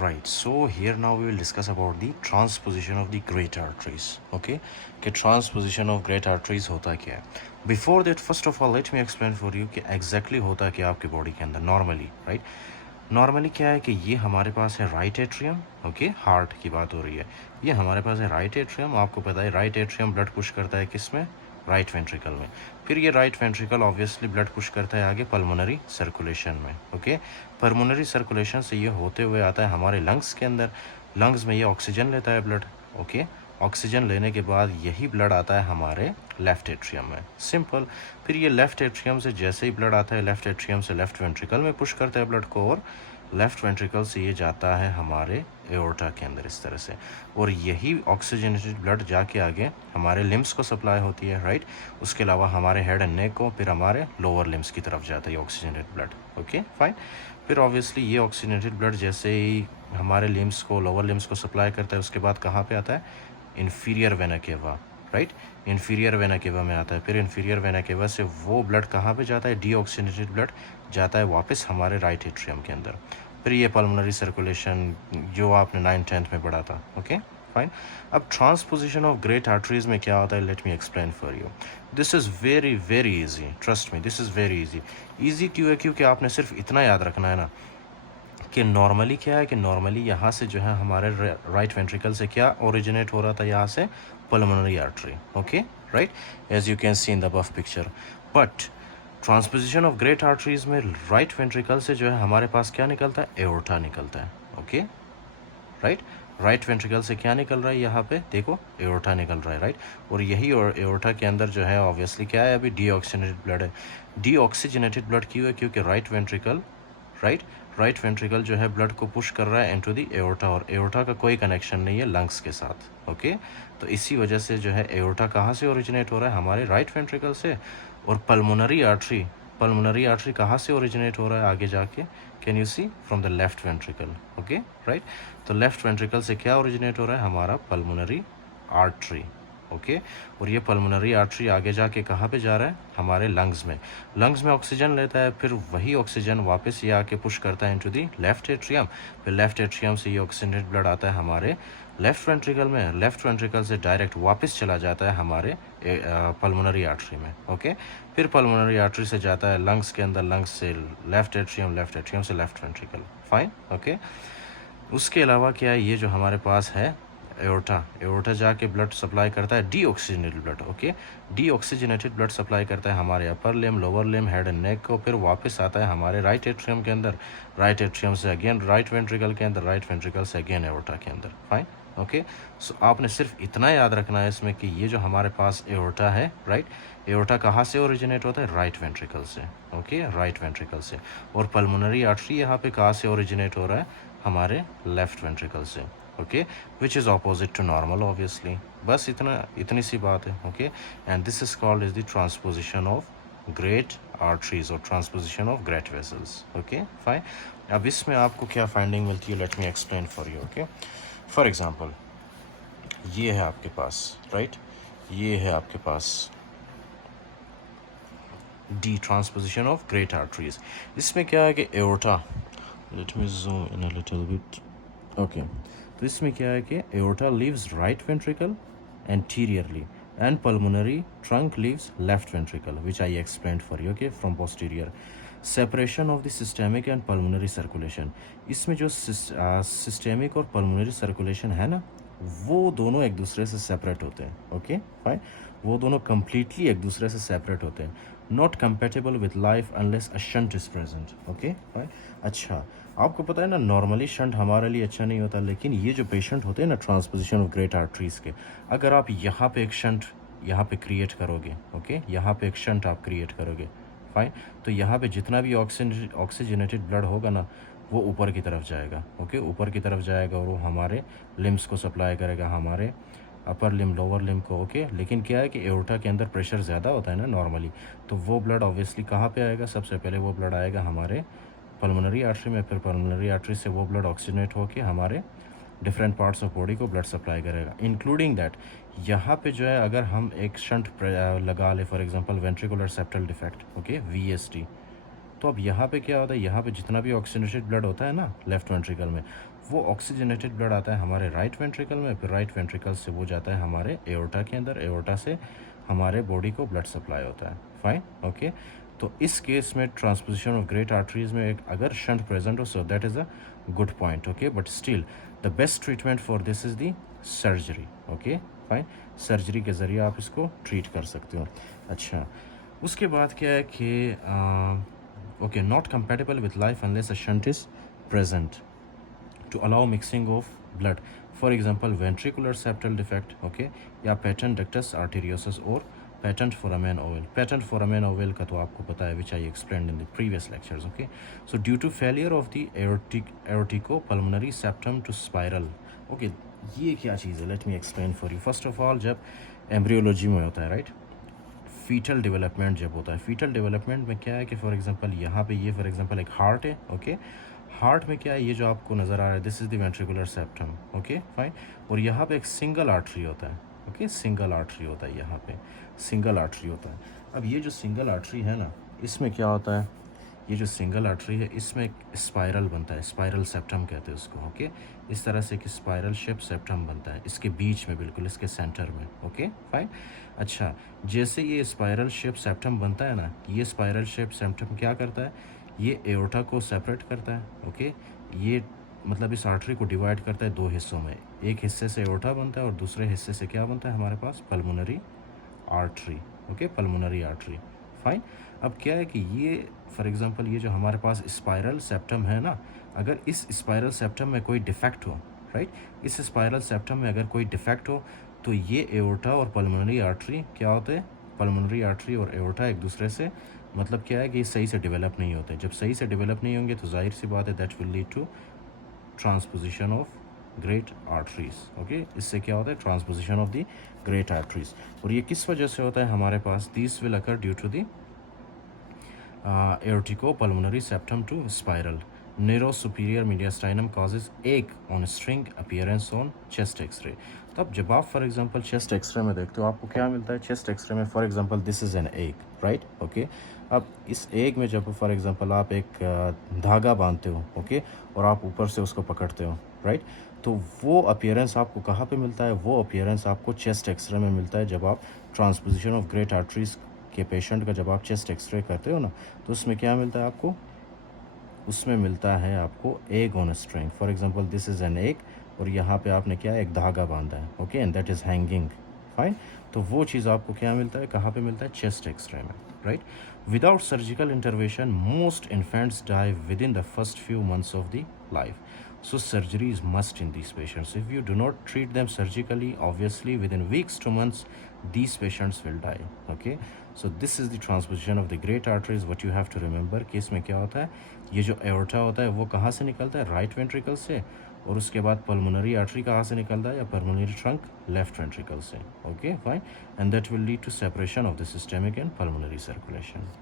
Right, so here now we will discuss about the transposition of the great arteries. Okay, कि transposition of great arteries होता क्या है. Before that, first of all, let me explain for you कि exactly होता क्या आपकी body के अंदर normally, right? नॉर्मली क्या है कि ये हमारे पास है राइट एट्रियम. ओके, हार्ट की बात हो रही है. ये हमारे पास है राइट एट्रियम. आपको पता है राइट एट्रियम ब्लड पुश करता है किस में? राइट वेंट्रिकल में. फिर ये right ventricle obviously blood push करता है आगे पल्मोनरी सर्कुलेशन में. ओके, पल्मोनरी सर्कुलेशन से ये होते हुए आता है हमारे लंग्स के अंदर. लंग्स में ये ऑक्सीजन लेता है ब्लड. ओके, ऑक्सीजन लेने के बाद यही ब्लड आता है हमारे लेफ़्ट एट्रियम में. सिंपल. फिर ये लेफ़्ट एट्रियम से जैसे ही ब्लड आता है लेफ़्ट एट्रियम से लेफ़्ट वेंट्रिकल में पुश करता है ब्लड को, और लेफ़्ट वेंट्रिकल से ये जाता है हमारे एओर्टा के अंदर इस तरह से. और यही ऑक्सीजनेटेड ब्लड जाके आगे हमारे लिम्स को सप्लाई होती है. राइट, उसके अलावा हमारे हेड एंड नेक को, फिर हमारे लोअर लिम्स की तरफ जाता है ये ऑक्सीजनेटेड ब्लड. Okay fine. फिर ऑब्वियसली ये ऑक्सीजनेटेड ब्लड जैसे ही हमारे लिम्स को, लोअर लिम्स को सप्लाई करता है, उसके बाद कहाँ पे आता है? Inferior vena cava. Right, inferior vena cava में आता है. फिर इन्फीरियर वेना केवा से वो ब्लड कहाँ पे जाता है? डीऑक्सीजनेटेड ब्लड जाता है वापस हमारे राइट एट्रियम के अंदर. फिर ये पल्मोनरी सर्कुलेशन जो आपने 9th-10th में पढ़ा था. Okay fine. अब ट्रांसपोजिशन ऑफ ग्रेट आर्टरीज में क्या होता है, let me explain for you. This is very very easy, trust me, this is very easy. Easy क्यों है? क्योंकि आपने सिर्फ इतना याद रखना है ना कि नॉर्मली क्या है कि नॉर्मली यहाँ से जो है हमारे राइट वेंट्रिकल से क्या ओरिजिनेट हो रहा था? यहाँ से pulmonary artery. Okay right, as you can see in the above picture. But transposition of great arteries में राइट वेंट्रिकल से जो है हमारे पास क्या निकलता है? एओर्टा निकलता है. ओके राइट, राइट वेंट्रिकल से क्या निकल रहा है? यहाँ पे देखो एओर्टा निकल रहा है. राइट, और यही एओर्टा के अंदर जो है ऑब्वियसली क्या है? अभी डीऑक्सीजनेटेड ब्लड है. डीऑक्सीजनेटेड ब्लड क्यों है? क्योंकि राइट वेंट्रिकल जो है ब्लड को पुश कर रहा है इनटू दी एओर्टा, और एओर्टा का कोई कनेक्शन नहीं है लंग्स के साथ. ओके, तो इसी वजह से जो है एओर्टा कहाँ से ओरिजिनेट हो रहा है? हमारे राइट वेंट्रिकल से. और पल्मोनरी आर्टरी कहाँ से ओरिजिनेट हो रहा है आगे जाके? Can you see? From the left ventricle. Okay right, तो लेफ्ट वेंट्रिकल से क्या ओरिजिनेट हो रहा है? हमारा पल्मोनरी आर्टरी. ओके, और ये पल्मोनरी आर्टरी आगे जाके कहाँ पे जा रहा है? हमारे लंग्स में ऑक्सीजन लेता है. फिर वही ऑक्सीजन वापस ये आके पुश करता है इनटू दी लेफ्ट एट्रियम. फिर लेफ्ट एट्रियम से ये ऑक्सीजनेटेड ब्लड आता है हमारे लेफ्ट वेंट्रिकल में. लेफ्ट वेंट्रिकल से डायरेक्ट वापस चला जाता है हमारे पल्मोनरी आर्टरी में. ओके, फिर पल्मोनरी आर्टरी से जाता है लंग्स के अंदर, लंग्स से लेफ्ट एट्रियम से लेफ्ट वेंट्रिकल. फाइन. ओके, उसके अलावा क्या है? ये जो हमारे पास है एओर्टा जाके ब्लड सप्लाई करता है deoxygenated blood. Okay, deoxygenated blood supply करता है हमारे upper limb, lower limb, head and neck को. फिर वापस आता है हमारे राइट एट्रियम के अंदर, राइट एट्रियम से अगेन राइट वेंट्रिकल के अंदर, राइट वेंट्रिकल से अगेन एओर्टा के अंदर. फाइन. ओके, सो आपने सिर्फ इतना याद रखना है इसमें कि ये जो हमारे पास एओर्टा है, राइट, एओर्टा कहाँ से ओरिजिनेट होता है? राइट वेंट्रिकल से. ओके, राइट वेंट्रिकल से. और पल्मोनरी आर्टरी यहाँ पे कहाँ से ओरिजिनेट हो रहा है? हमारे लेफ्ट वेंट्रिकल से. Okay, which is opposite to normal obviously. बस इतनी सी बात है. Okay, and this is called is the transposition of great arteries और transposition of great vessels. Okay fine. अब इसमें आपको क्या फाइंडिंग मिलती है? Let me explain for you. Okay, for example ये है आपके पास, राइट, ये है आपके पास the transposition of great arteries. इसमें क्या है कि aorta, let me zoom in a little bit. Okay, तो इसमें क्या है कि aorta leaves right ventricle anteriorly and pulmonary trunk leaves left ventricle, which I explained for you, okay, from posterior. Separation of the systemic and pulmonary circulation. इसमें जो systemic और pulmonary circulation है ना, वो दोनों एक दूसरे से सेपरेट होते हैं. ओके फाइन, वो दोनों completely एक दूसरे से सेपरेट होते हैं. Not compatible with life unless a shunt is present. Okay fine. अच्छा, आपको पता है ना नॉर्मली शंट हमारे लिए अच्छा नहीं होता, लेकिन ये जो पेशेंट होते हैं ना ट्रांसपोजिशन ऑफ ग्रेट आर्टरीज के, अगर आप यहाँ पे एक शंट यहाँ पे क्रिएट करोगे, ओके, यहाँ पे एक शंट आप क्रिएट करोगे, फाइन, तो यहाँ पे जितना भी ऑक्सीजनेटेड ब्लड होगा ना, वो ऊपर की तरफ जाएगा. ओके, ऊपर की तरफ जाएगा और वो हमारे लिम्स को सप्लाई करेगा, हमारे अपर लिम, लोअर लिम को. ओके, लेकिन क्या है कि एओर्टा के अंदर प्रेशर ज़्यादा होता है ना नॉर्मली, तो वो ब्लड ऑब्वियसली कहाँ पे आएगा? सबसे पहले वो ब्लड आएगा हमारे पल्मोनरी आर्टरी में. फिर पल्मोनरी आर्टरी से वो ब्लड ऑक्सीजनेट होकर हमारे डिफरेंट पार्ट्स ऑफ बॉडी को ब्लड सप्लाई करेगा, इंक्लूडिंग दैट यहाँ पे जो है अगर हम एक शंट लगा ले, for example ventricular septal defect, okay, VSD, तो अब यहाँ पे क्या होता है, यहाँ पे जितना भी ऑक्सीजनेटेड ब्लड होता है ना लेफ्ट वेंट्रिकल में, वो ऑक्सीजनेटेड ब्लड आता है हमारे राइट वेंट्रिकल में, फिर राइट वेंट्रिकल से वो जाता है हमारे एओर्टा के अंदर, एओर्टा से हमारे बॉडी को ब्लड सप्लाई होता है। Fine, okay. तो इस केस में ट्रांसपोजिशन ऑफ ग्रेट आर्टरीज में एक अगर शंट प्रेजेंट हो, so that is a good point, okay. But still the best treatment for this is the surgery, okay fine. Surgery के ज़रिए आप इसको ट्रीट कर सकते हो। अच्छा, उसके बाद क्या है कि okay, not compatible with life unless a shunt is present to allow mixing of blood, for example ventricular septal defect, okay, या patent ductus arteriosus और patent foramen oval. Patent foramen oval का तो आपको पता है, which I explained in the previous lectures, okay. So due to failure of the aorticopulmonary septum to spiral, okay, ये क्या चीज़ है, let me explain for you. First of all, जब embryology में होता है, राइट, फीटल डेवलपमेंट जब होता है, फीटल डेवलपमेंट में क्या है कि फॉर एग्जांपल यहाँ पे ये फॉर एग्जांपल एक हार्ट है, ओके। हार्ट में क्या है, ये जो आपको नज़र आ रहा है, this is the ventricular septum, okay fine. और यहाँ पे एक सिंगल आर्टरी होता है, ओके, सिंगल आर्टरी होता है, यहाँ पे सिंगल आर्टरी होता है। अब ये जो सिंगल आर्टरी है ना, इसमें क्या होता है, ये जो सिंगल आर्टरी है इसमें एक स्पाइरल बनता है, स्पाइरल सेप्टम कहते हैं उसको, ओके। इस तरह से कि स्पाइरल शेप सेप्टम बनता है इसके बीच में, बिल्कुल इसके सेंटर में, ओके फाइन। अच्छा, जैसे ये स्पाइरल शेप सेप्टम बनता है ना, ये स्पाइरल शेप सेप्टम क्या करता है, ये एओर्टा को सेपरेट करता है, ओके। ये मतलब इस आर्टरी को डिवाइड करता है दो हिस्सों में, एक हिस्से से एओर्टा बनता है और दूसरे हिस्से से क्या बनता है हमारे पास, pulmonary artery, okay, pulmonary artery, fine. अब क्या है कि ये फॉर एग्जांपल ये जो हमारे पास स्पाइरल सेप्टम है ना, अगर इस स्पाइरल सेप्टम में कोई डिफेक्ट हो, राइट, इस स्पाइरल सेप्टम में अगर कोई डिफेक्ट हो, तो ये एओर्टा और पल्मोनरी आर्टरी क्या होते हैं, पल्मोनरी आर्टरी और एओर्टा एक दूसरे से मतलब क्या है कि सही से डेवलप नहीं होते। जब सही से डेवलप नहीं होंगे तो जाहिर सी बात है that will lead to transposition of great arteries, okay. इससे क्या होता है, transposition of the great arteries. और ये किस वजह से होता है हमारे पास, this will occur due to the aorticopulmonary septum to spiral. Narrow superior mediastinum causes ache on string appearance on chest x-ray. तब जब आप फॉर एग्जांपल चेस्ट एक्सरे में देखते हो, आपको क्या मिलता है चेस्ट एक्सरे में, for example this is an egg, right, okay. अब इस एग में जब फॉर एग्जांपल आप एक धागा बांधते हो, ओके, और आप ऊपर से उसको पकड़ते हो, राइट, तो वो अपीयरेंस आपको कहाँ पे मिलता है, वो अपीयरेंस आपको चेस्ट एक्सरे में मिलता है। जब आप ट्रांसपोजिशन ऑफ ग्रेट आर्टरीज के पेशेंट का जब आप चेस्ट एक्सरे करते हो ना, तो उसमें क्या मिलता है आपको, उसमें मिलता है आपको egg on string, for example this is an egg, और यहाँ पे आपने क्या एक धागा बांधा है, okay, and that is hanging, fine. तो वो चीज़ आपको क्या मिलता है, कहाँ पे मिलता है, चेस्ट एक्सरे में, right. Without surgical intervention most infants die within the first few months of the life. So surgery is must in these patients. If you do not treat them surgically, obviously within weeks to months, these patients will die. Okay. So this is the transposition of the great arteries. What you have to remember कि इसमें क्या होता है, ये जो aorta होता है वो कहाँ से निकलता है, राइट वेंट्रिकल से, और उसके बाद पल्मोनरी आर्टरी कहाँ से निकलता है, या पल्मोनरी ट्रंक लेफ्ट वेंट्रिकल से, okay fine, and that will lead to separation of the systemic and pulmonary circulation.